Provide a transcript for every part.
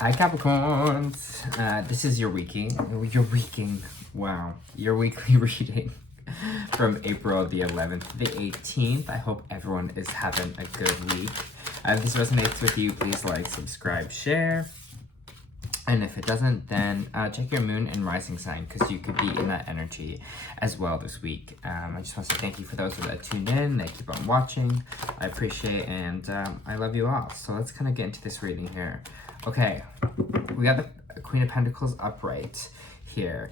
Hi Capricorns, this is your weekly reading from April the 11th to the 18th. I hope everyone is having a good week. If this resonates with you, please like, subscribe, share. And if it doesn't, then check your moon and rising sign, because you could be in that energy as well this week. I just want to say thank you for those that tuned in, that keep on watching. I appreciate it, and I love you all. So let's kind of get into this reading here. Okay, we got the Queen of Pentacles upright here.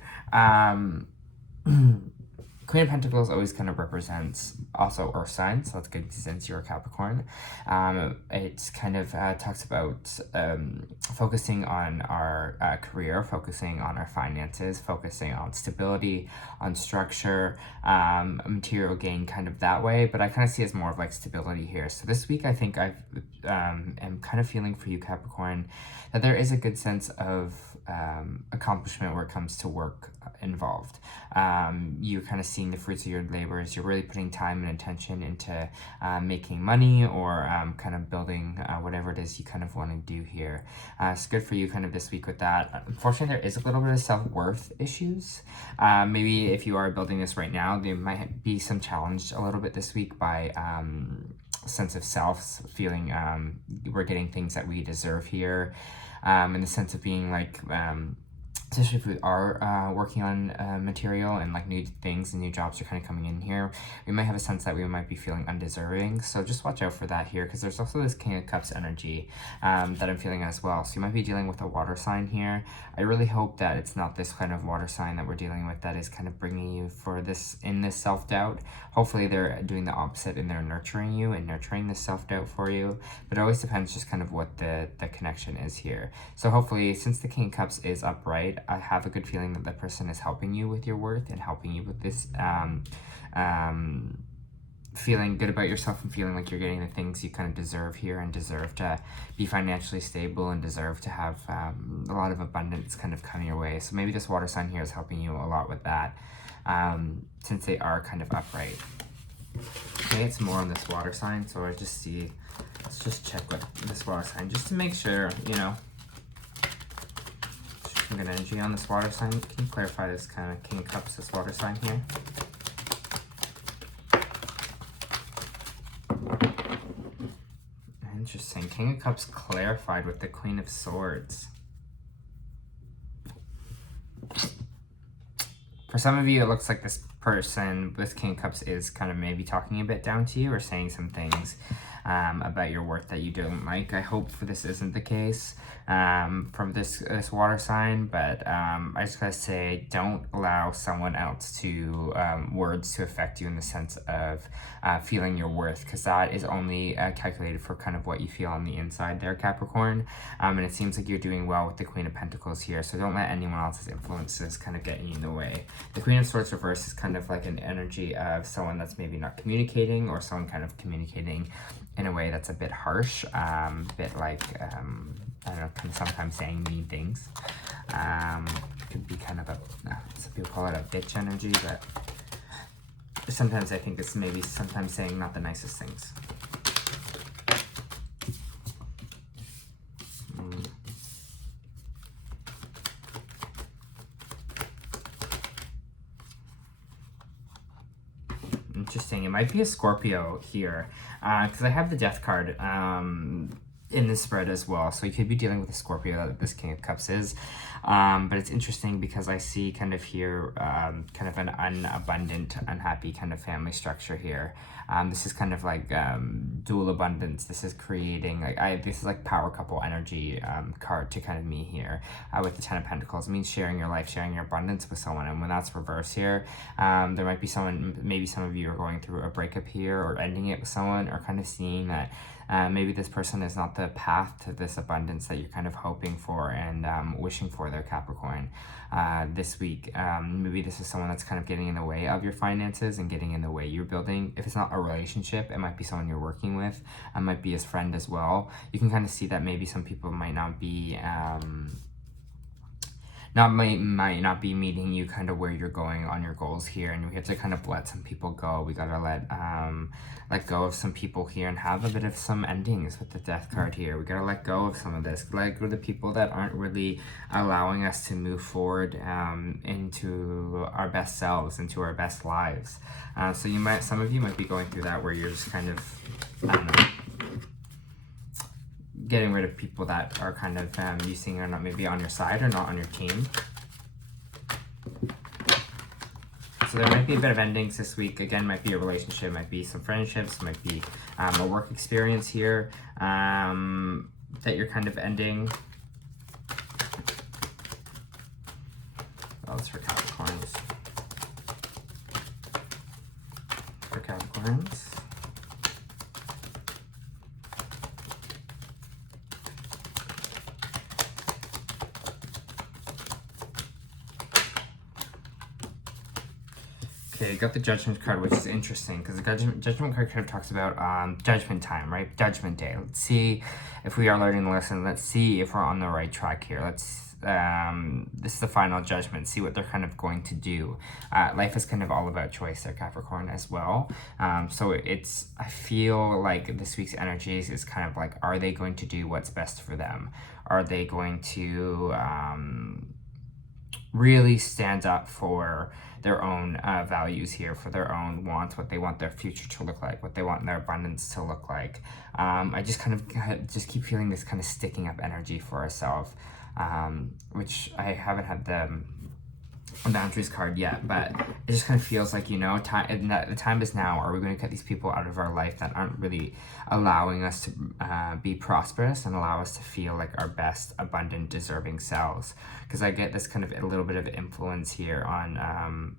Queen of Pentacles always kind of represents also Earth signs, so that's good since you're a Capricorn. It kind of talks about focusing on our career, focusing on our finances, focusing on stability, on structure, material gain kind of that way, but I kind of see it as more of like stability here. So this week I think I am kind of feeling for you, Capricorn, that there is a good sense of accomplishment where it comes to work involved. You're kind of seeing the fruits of your labors. You're really putting time and attention into making money or kind of building whatever it is you kind of want to do here. It's good for you kind of this week with that. Unfortunately, there is a little bit of self-worth issues. Maybe if you are building this right now, there might be some challenge a little bit this week by sense of self, feeling we're getting things that we deserve here, in the sense of being like, especially if we are working on material and like new things and new jobs are kind of coming in here, we might have a sense that we might be feeling undeserving. So just watch out for that here, because there's also this King of Cups energy that I'm feeling as well. So you might be dealing with a water sign here. I really hope that it's not this kind of water sign that we're dealing with that is kind of bringing you for this self-doubt. Hopefully they're doing the opposite and they're nurturing you and nurturing this self-doubt for you. But it always depends just kind of what the connection is here. So hopefully, since the King of Cups is upright, I have a good feeling that the person is helping you with your worth and helping you with this feeling good about yourself and feeling like you're getting the things you kind of deserve here and deserve to be financially stable and deserve to have a lot of abundance kind of coming your way. So maybe this water sign here is helping you a lot with that, since they are kind of upright. Okay, it's more on this water sign, so I just see, let's just check what this water sign, just to make sure, you know, good energy on this water sign. Can you clarify this kind of King of Cups, this water sign here? Interesting. King of Cups clarified with the Queen of Swords. For some of you, it looks like this person, this King of Cups, is kind of maybe talking a bit down to you or saying some things about your worth that you don't like. I hope for this isn't the case from this water sign, but I just gotta say, don't allow someone else to words to affect you in the sense of feeling your worth, because that is only calculated for kind of what you feel on the inside there, Capricorn. And it seems like you're doing well with the Queen of Pentacles here, so don't let anyone else's influences kind of get you in the way. The Queen of Swords reverse is kind of like an energy of someone that's maybe not communicating, or someone kind of communicating in a way that's a bit harsh, a bit like, I don't know, kind of sometimes saying mean things. Could be kind of some people call it a bitch energy, but sometimes I think it's maybe sometimes saying not the nicest things. Interesting. It might be a Scorpio here, because I have the Death card in this spread as well. So you could be dealing with a Scorpio that this King of Cups is. But it's interesting because I see kind of here kind of an unabundant, unhappy kind of family structure here. This is kind of like dual abundance. This is creating, like, this is like power couple energy card to kind of me here with the Ten of Pentacles. It means sharing your life, sharing your abundance with someone. And when that's reversed here, there might be someone, maybe some of you are going through a breakup here or ending it with someone, or kind of seeing that maybe this person is not the path to this abundance that you're kind of hoping for and wishing for there, Capricorn, this week. Maybe this is someone that's kind of getting in the way of your finances and getting in the way you're building. If it's not a relationship, it might be someone you're working with. It might be his friend as well. You can kind of see that maybe some people might not be might not be meeting you kind of where you're going on your goals here, and we have to kind of let some people go. We gotta let go of some people here and have a bit of some endings with the Death card here. We gotta let go of some of this, let go of the people that aren't really allowing us to move forward into our best selves, into our best lives. So some of you might be going through that, where you're just kind of, I don't know, getting rid of people that are kind of you seeing are not maybe on your side or not on your team. So there might be a bit of endings this week. Again, might be a relationship, might be some friendships, might be a work experience here that you're kind of ending. Oh, it's for Capricorns. For Capricorns. Okay, you got the Judgment card, which is interesting because the Judgment card kind of talks about judgment time, right? Judgment day. Let's see if we are learning the lesson. Let's see if we're on the right track here. This is the final judgment. See what they're kind of going to do. Life is kind of all about choice there, Capricorn, as well. So I feel like this week's energies is kind of like, are they going to do what's best for them? Are they going to really stand up for their own values here, for their own wants, what they want their future to look like, what they want their abundance to look like? I just kind of just keep feeling this kind of sticking up energy for ourselves, which I haven't had the boundaries card yet, but it just kind of feels like, you know, the time is now. Are we going to cut these people out of our life that aren't really allowing us to be prosperous and allow us to feel like our best, abundant, deserving selves? Because I get this kind of a little bit of influence here on,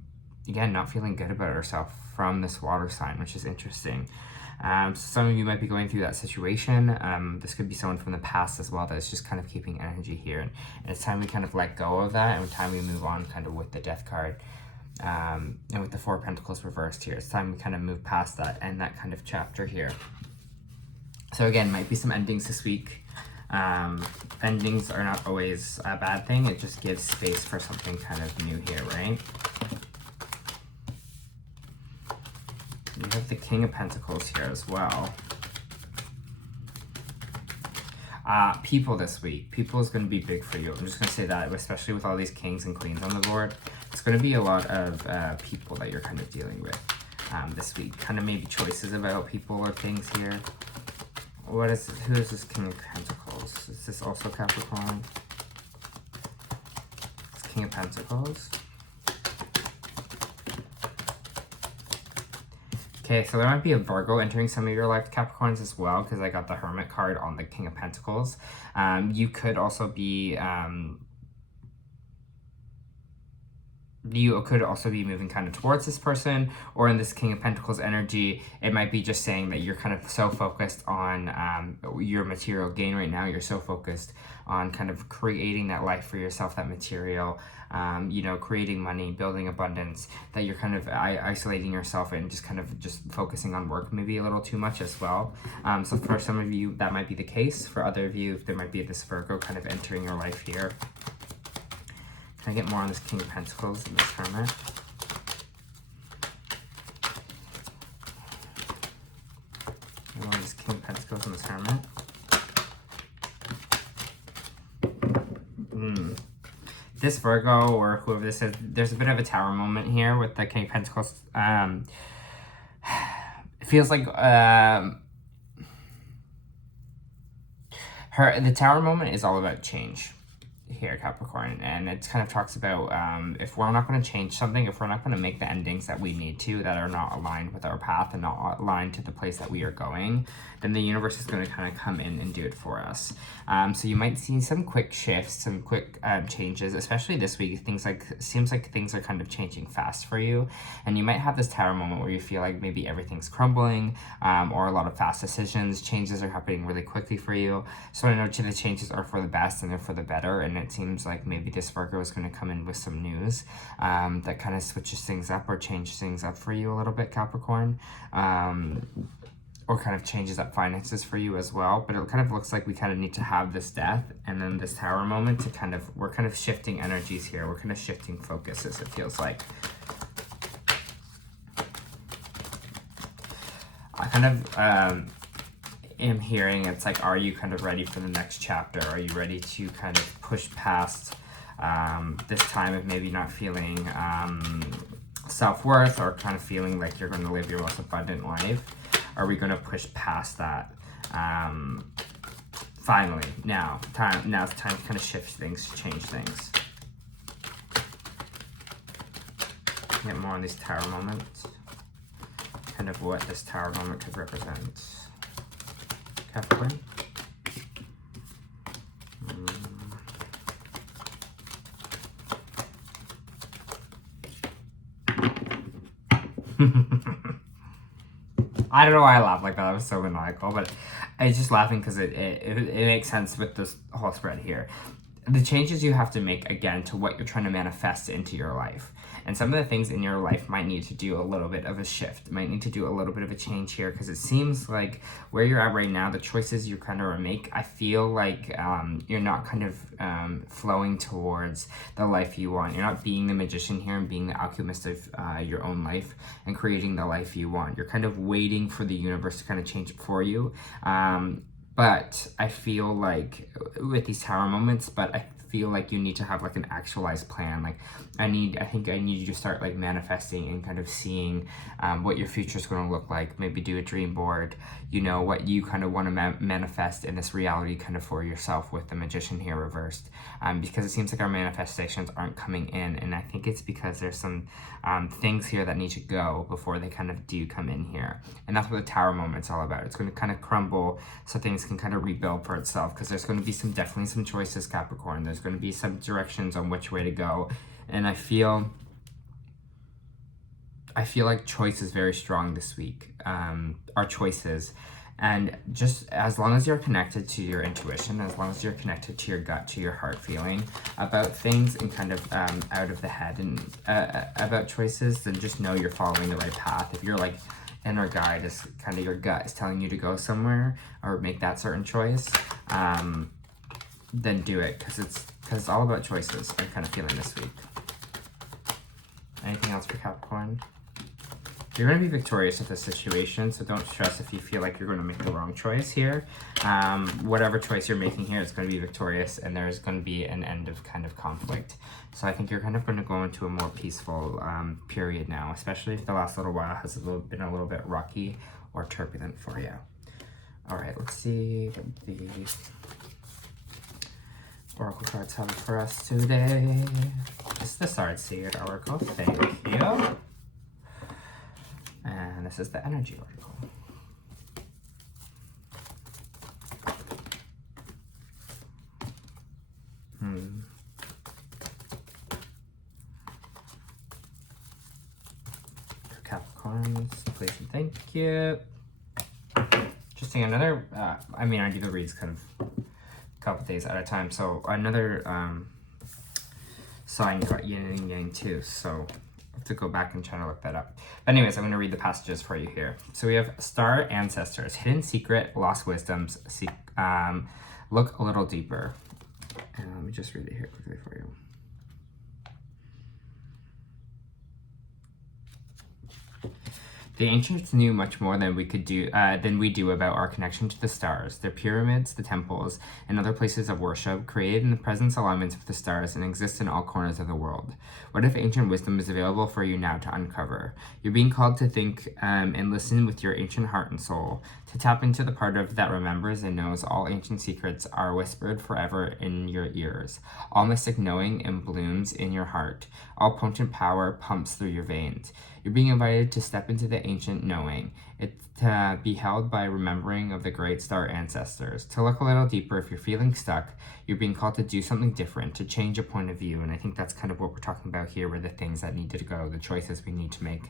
again, not feeling good about ourselves from this water sign, which is interesting. So some of you might be going through that situation. This could be someone from the past as well that's just kind of keeping energy here. And it's time we kind of let go of that, and it's time we move on kind of with the Death card. And with the Four of Pentacles reversed here, it's time we kind of move past that and that kind of chapter here. So again, might be some endings this week. Endings are not always a bad thing. It just gives space for something kind of new here, right? You have the King of Pentacles here as well. People this week. People is going to be big for you. I'm just going to say that, especially with all these kings and queens on the board. It's going to be a lot of people that you're kind of dealing with this week. Kind of maybe choices about people or things here. Who is this King of Pentacles? Is this also Capricorn? It's King of Pentacles. Okay, so there might be a Virgo entering some of your life, Capricorns, as well, because I got the Hermit card on the King of Pentacles. You could also be moving kind of towards this person, or in this King of Pentacles energy, it might be just saying that you're kind of so focused on your material gain right now. You're so focused on kind of creating that life for yourself, that material, you know, creating money, building abundance, that you're kind of isolating yourself and just kind of just focusing on work maybe a little too much as well. So for some of you, that might be the case. For other of you, there might be this Virgo kind of entering your life here. Can I get more on this King of Pentacles and this Hermit? More on this King of Pentacles and this Hermit. This Virgo, or whoever this is, there's a bit of a Tower moment here with the King of Pentacles. It feels like the Tower moment is all about change here, Capricorn, and it kind of talks about if we're not going to change something, if we're not going to make the endings that we need to, that are not aligned with our path and not aligned to the place that we are going, then the universe is going to kind of come in and do it for us. So you might see some quick shifts, some quick changes, especially this week. Seems like things are kind of changing fast for you, and you might have this Tower moment where you feel like maybe everything's crumbling, or a lot of fast decisions, changes are happening really quickly for you. So I know the changes are for the best and they're for the better, and it seems like maybe this Virgo is going to come in with some news that kind of switches things up or changes things up for you a little bit, Capricorn. or kind of changes up finances for you as well. But it kind of looks like we kind of need to have this death and then this Tower moment to kind of, we're kind of shifting energies here. We're kind of shifting focuses, it feels like. I kind of am hearing it's like, are you kind of ready for the next chapter? Are you ready to kind of push past this time of maybe not feeling self-worth, or kind of feeling like you're going to live your most abundant life? Are we going to push past that? Finally, now's the time to kind of shift things, change things. Get more on these Tower moments. Kind of what this Tower moment could represent. Capricorn. I don't know why I laughed like that. I was so maniacal, but I was just laughing because it makes sense with this whole spread here. The changes you have to make, again, to what you're trying to manifest into your life. And some of the things in your life might need to do a little bit of a shift, might need to do a little bit of a change here, because it seems like where you're at right now, the choices you kind of make, I feel like you're not kind of flowing towards the life you want. You're not being the magician here and being the alchemist of your own life and creating the life you want. You're kind of waiting for the universe to kind of change it for you. But I feel like with these Tower moments, but I feel like you need to have like an actualized plan. Like I think I need you to start like manifesting and kind of seeing what your future is going to look like. Maybe do a dream board, you know, what you kind of want to manifest in this reality kind of for yourself with the Magician here reversed. Because it seems like our manifestations aren't coming in, and I think it's because there's some things here that need to go before they kind of do come in here. And that's what the Tower moment's all about. It's going to kind of crumble so things can kind of rebuild for itself, because there's going to be definitely some choices, Capricorn. There's going to be some directions on which way to go, and I feel like choice is very strong this week. Our choices, and just as long as you're connected to your intuition, as long as you're connected to your gut, to your heart feeling about things, and kind of out of the head and about choices, then just know you're following the right path. If you're like inner guide is kind of your gut is telling you to go somewhere or make that certain choice, then do it, because it's all about choices. I'm kind of feeling this week. Anything else for Capricorn? You're going to be victorious with this situation, so don't stress if you feel like you're going to make the wrong choice here. Whatever choice you're making here is going to be victorious, and there's going to be an end of kind of conflict. So I think you're kind of going to go into a more peaceful period now, especially if the last little while has been a little bit rocky or turbulent for you. All right, let's see what the Oracle cards have for us today. This is the Starseed Oracle. Thank you. And this is the Energy Oracle. For Capricorns, please and thank you. Interesting, another, I mean, I do the reads kind of a couple days at a time, so another sign got yin and yang too, so to go back and try to look that up. But anyways, I'm going to read the passages for you here. So we have Star Ancestors, Hidden Secret, Lost Wisdoms, Look a Little Deeper. And let me just read it here quickly for you. The ancients knew much more than we do about our connection to the stars. Their pyramids, the temples, and other places of worship created in the presence alignments with the stars and exist in all corners of the world. What if ancient wisdom is available for you now to uncover? You're being called to think and listen with your ancient heart and soul, to tap into the part of that remembers and knows all ancient secrets are whispered forever in your ears. All mystic knowing and blooms in your heart. All potent power pumps through your veins. You're being invited to step into the ancient knowing. It's to be held by remembering of the great star ancestors. To look a little deeper if you're feeling stuck. You're being called to do something different, to change a point of view. And I think that's kind of what we're talking about here, were the things that need to go, the choices we need to make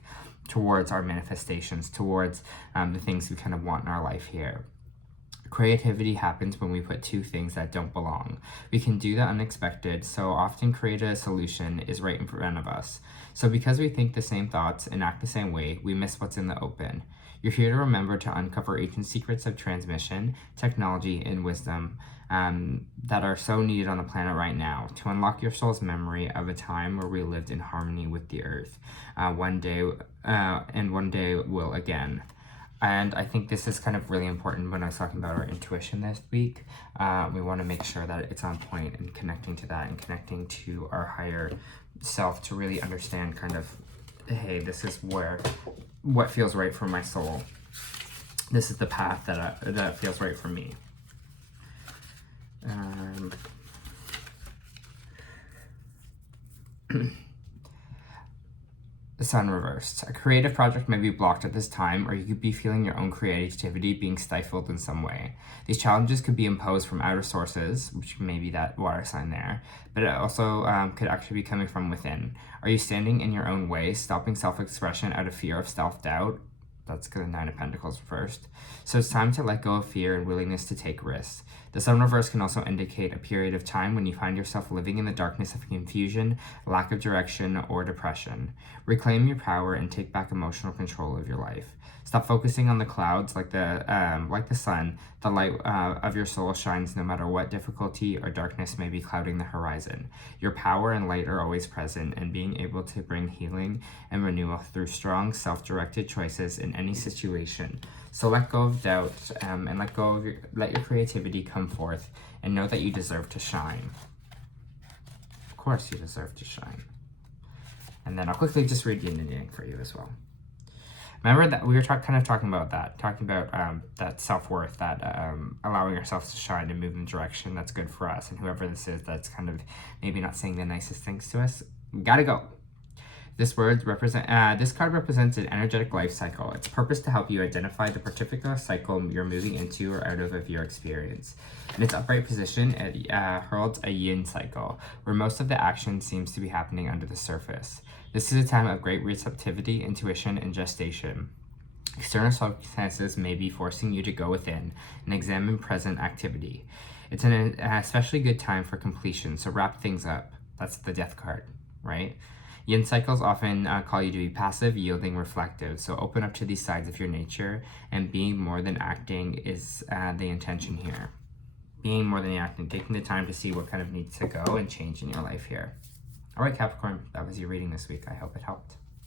towards our manifestations, towards the things we kind of want in our life here. Creativity happens when we put two things that don't belong. We can do the unexpected, so often create a solution is right in front of us. So because we think the same thoughts and act the same way, we miss what's in the open. You're here to remember to uncover ancient secrets of transmission, technology, and wisdom that are so needed on the planet right now, to unlock your soul's memory of a time where we lived in harmony with the earth. One day will again. And I think this is kind of really important when I was talking about our intuition this week. We want to make sure that it's on point and connecting to that and connecting to our higher self to really understand kind of, hey, this is what feels right for my soul. This is the path that feels right for me. The Sun reversed. A creative project may be blocked at this time, or you could be feeling your own creativity being stifled in some way. These challenges could be imposed from outer sources, which may be that water sign there, but it also could actually be coming from within. Are you standing in your own way, stopping self-expression out of fear of self-doubt? That's the Nine of Pentacles first. So it's time to let go of fear and willingness to take risks. The Sun reverse can also indicate a period of time when you find yourself living in the darkness of confusion, lack of direction, or depression. Reclaim your power and take back emotional control of your life. Stop focusing on the clouds like the sun. The light of your soul shines no matter what difficulty or darkness may be clouding the horizon. Your power and light are always present, and being able to bring healing and renewal through strong, self-directed choices in any situation. So let go of doubt and let your creativity come forth, and know that you deserve to shine. Of course you deserve to shine. And then I'll quickly just read yin and yang for you as well. Remember that we were talking about that self-worth, that allowing ourselves to shine and move in the direction that's good for us. And whoever this is that's kind of maybe not saying the nicest things to us, we gotta go. This card represents an energetic life cycle. Its purpose to help you identify the particular cycle you're moving into or out of your experience. In its upright position, it heralds a yin cycle, where most of the action seems to be happening under the surface. This is a time of great receptivity, intuition, and gestation. External circumstances may be forcing you to go within and examine present activity. It's an especially good time for completion, so wrap things up. That's the Death card, right? Yin cycles often call you to be passive, yielding, reflective. So open up to these sides of your nature, and being more than acting is the intention here. Being more than acting, taking the time to see what kind of needs to go and change in your life here. All right, Capricorn, that was your reading this week. I hope it helped.